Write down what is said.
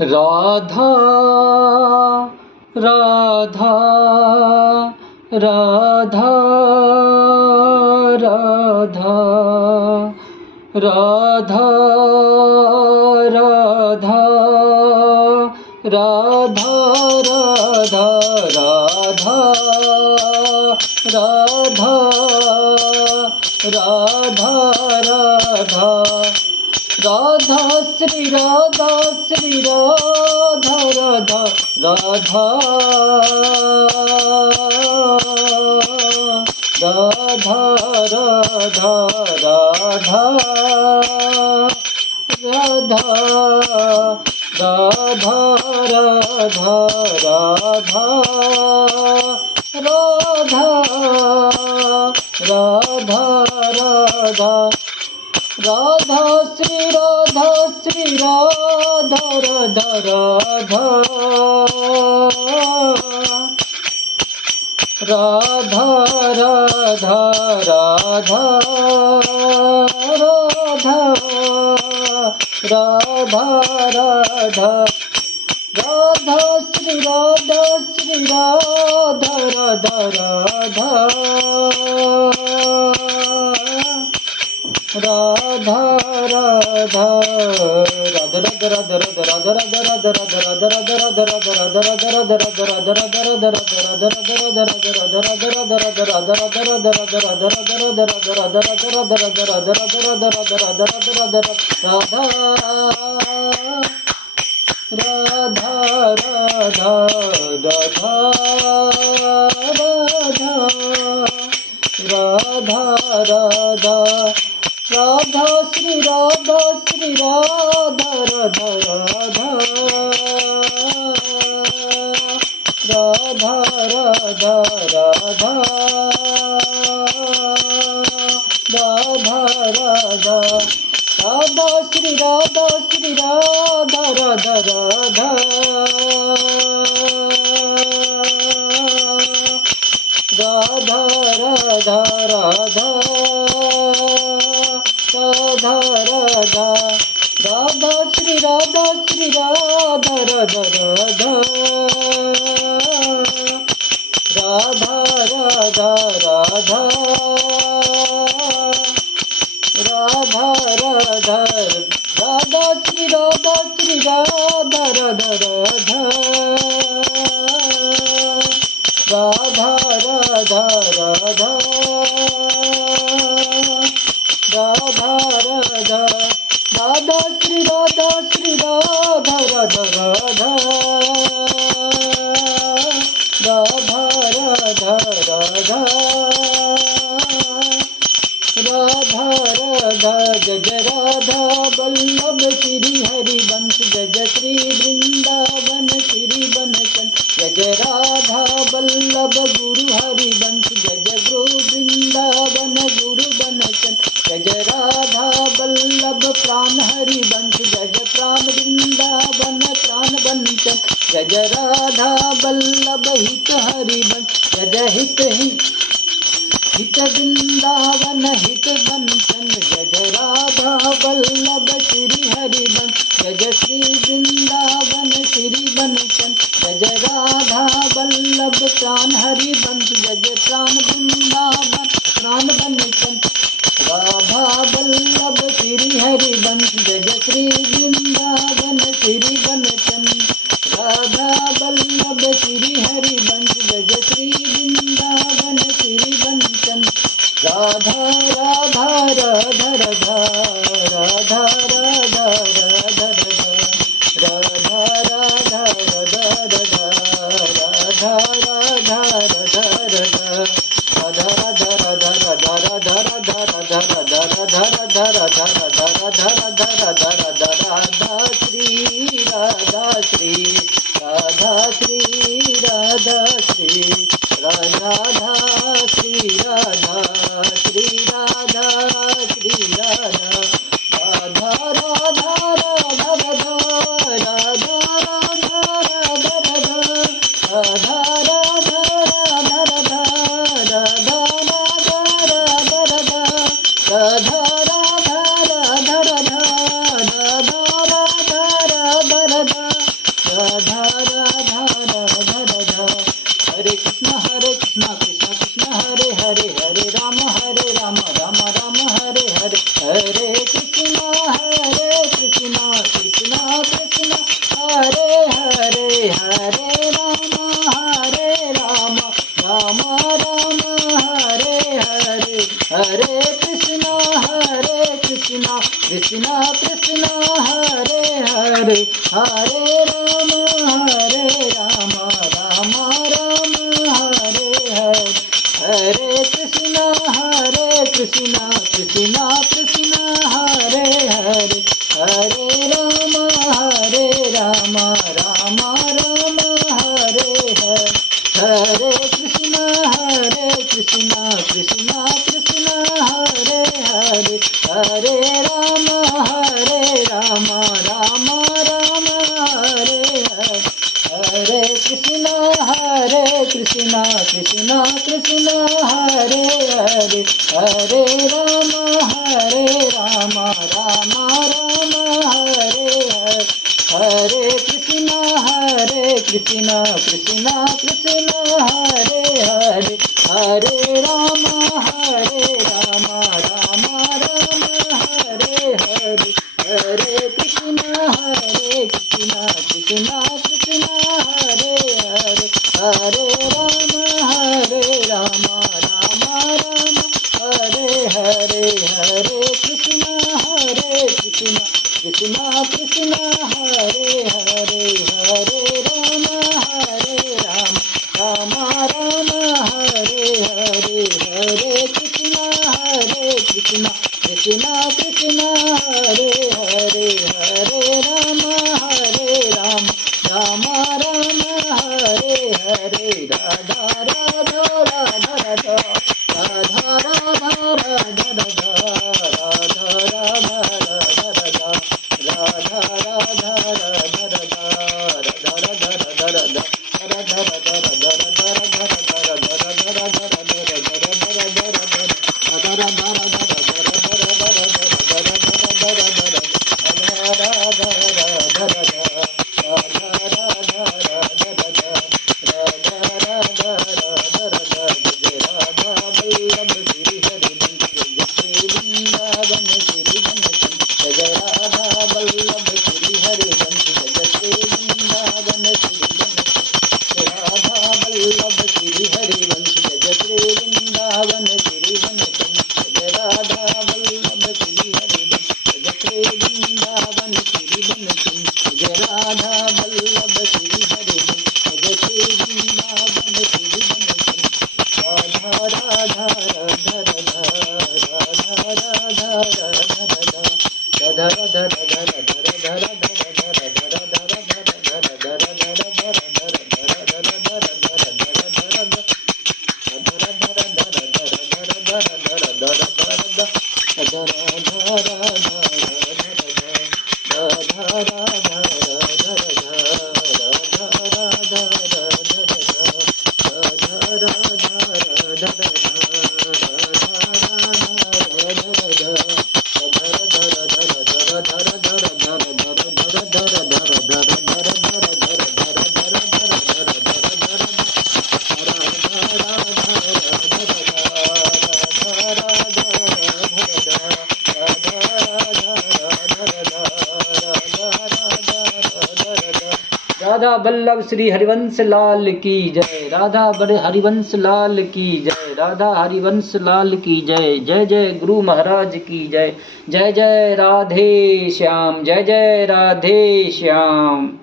राधा राधा राधा राधा राधा राधा राधा राधा राधा राधा राधा राधा राधा श्री राधा श्री राधा राधा राधा राधा राधा राधा राधा राधा राधा राधा राधा राधा राधा श्री राधा राधा राधा राधा राधा राधा राधा राधा राधा श्री राधा राधा राधा राधा राधा राधा श्री राधा राधा राधा राधा राधा राधा राधा राधा राधा श्री राधा राधा राधा राधा राधा राधा राधा राधा राधा श्री राधा राधा राधा राधा राधा राधा राधा राधा राधा श्री राधा राधा राधा राधा राधा राधा राधा राधा राधा श्री राधा राधा राधा राधा राधा राधा राधा राधा जय राधा वल्लभ श्री हरिवंश जय श्री वृंदावन श्री बनचन जय राधा वल्लभ गुरु हरिवंश जय गुरु वृंदावन गुरु बनचन जय राधा वल्लभ प्राण हरिवंश जय प्राण वृंदावन प्राण बनचन जय राधा वल्लभ हित हरिवंश जय हित हित वृंदावन हित बनचन जय राधा वल्लभ श्री हरिवंश जय श्री वृंदावन श्री बनचन जय राधा वल्लभ प्राण हरिवंश जय प्राण वृंदावन प्राण बनचन राधा वल्लभ श्री हरिवंश जय श्री वृंदावन श्री बनचन राधा वल्लभ श्री हरिवंश जय श्री वृंदावन श्री बनचन राधा राधा राधा राधा राधा राधा राधा राधा राधा राधा राधा राधा राधा राधा राधा श्री राधा श्री राधा श्री राधा श्री राधा श्री राधा श्री राधा श्री राधा राधा राधा राधा राधा राधा राधा राधा राधा कृष्णा कृष्णा हरे हरे हरे राम राम राम हरे हरे हरे कृष्णा कृष्णा कृष्णा हरे हरे हरे राम राम राम हरे हरे हरे कृष्णा कृष्णा कृष्णा हरे हरे हरे राम राम राम हरे हरे हरे कृष्णा कृष्णा कृष्णा हरे हरे हरे राम राम राम हरे हरे हरे कृष्णा कृष्णा कृष्णा हरे हरे हरे राम राम राम हरे हरे हरे कृष्णा कृष्णा कृष्णा हरे हरे हरे राम राम राम हरे हरे हरे कृष्णा कृष्णा कृष्णा हरे हरे हरे राम राम राम हरे हरे हरे कृष्णा कृष्णा कृष्णा हरे हरे हरे राम राम राम हरे हरे हरे कृष्णा कृष्णा कृष्णा हरे हरे हरे राम राम राम हरे हरे राधा राधा राधा राधा राधा राधा राधा राधा राधा राधा राधा राधा राधा बल्लभ श्री हरिवंश लाल की जय। राधा हरिवंश लाल की जय। राधा हरिवंश लाल की जय। जय जय गुरु महाराज की जय। जय जय राधे श्याम। जय जय राधे श्याम।